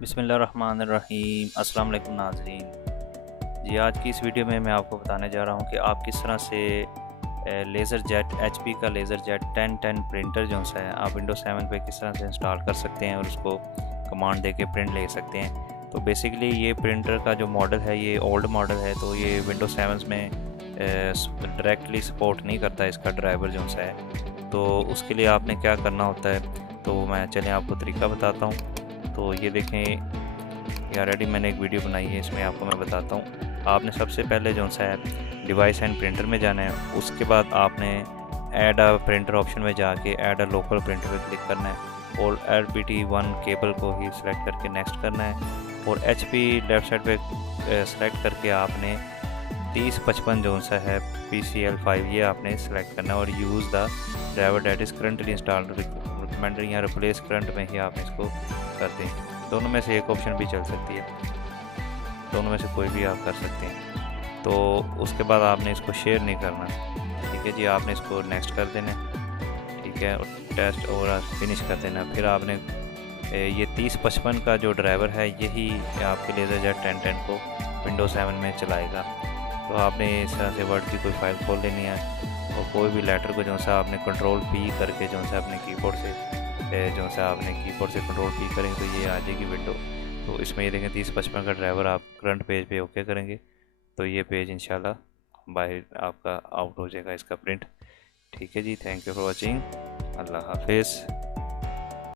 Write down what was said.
बिस्मिल्लाहिर्रहमानिर्रहीम। अस्सलाम वालेकुम नाज़रीन जी। आज की इस वीडियो में मैं आपको बताने जा रहा हूँ कि आप किस तरह से लेज़र जेट एचपी का लेज़र जेट 1010 प्रिंटर जो सा है आप विंडोज़ 7 पे किस तरह से इंस्टॉल कर सकते हैं और उसको कमांड दे के प्रिंट ले सकते हैं। तो बेसिकली ये प्रिंटर का जो मॉडल है ये ओल्ड मॉडल है, तो ये विंडोज़ 7 में डायरेक्टली सपोर्ट नहीं करता इसका ड्राइवर जो सा है। तो उसके लिए आपने क्या करना होता है, तो मैं चलें आपको तरीका बताता हूँ। तो ये देखें, ये ऑलरेडी मैंने एक वीडियो बनाई है, इसमें आपको मैं बताता हूँ। आपने सबसे पहले जो सा है डिवाइस एंड प्रिंटर में जाना है। उसके बाद आपने ऐड अ प्रिंटर ऑप्शन में जाके ऐड अ लोकल प्रिंटर पे क्लिक करना है और LPT1 केबल को ही सिलेक्ट करके नेक्स्ट करना है और HP लेफ़्ट साइड पे सेलेक्ट करके आपने 3055 जो सा है PCL5 ये आपने सेलेक्ट करना है और use the driver that is currently installed recommender या रिप्लेस करंट में ही आपने इसको कर दें। दोनों में से एक ऑप्शन भी चल सकती है, दोनों में से कोई भी आप कर सकते हैं। तो उसके बाद आपने इसको शेयर नहीं करना, ठीक है जी। आपने इसको नेक्स्ट कर देना, ठीक है, और टेस्ट और फिनिश कर देना। फिर आपने ये 3055 का जो ड्राइवर है यही आपके लेज़र जेट 1010 को विंडोज़ 7 में चलाएगा। तो आपने इस तरह से वर्ड की कोई फाइल खोल लेनी है और कोई भी लेटर को जो सा आपने कंट्रोल P करके जो सा अपने कीबोर्ड से जो सा आपने कीबोर्ड से कंट्रोल P करेंगे तो ये आ जाएगी विंडो। तो इसमें ये देखें 3055 का ड्राइवर आप करंट पेज पे ओके करेंगे तो ये पेज इंशाल्लाह बाहर आपका आउट हो जाएगा इसका प्रिंट। ठीक है जी, थैंक यू फॉर वॉचिंग। अल्लाह हाफिज़।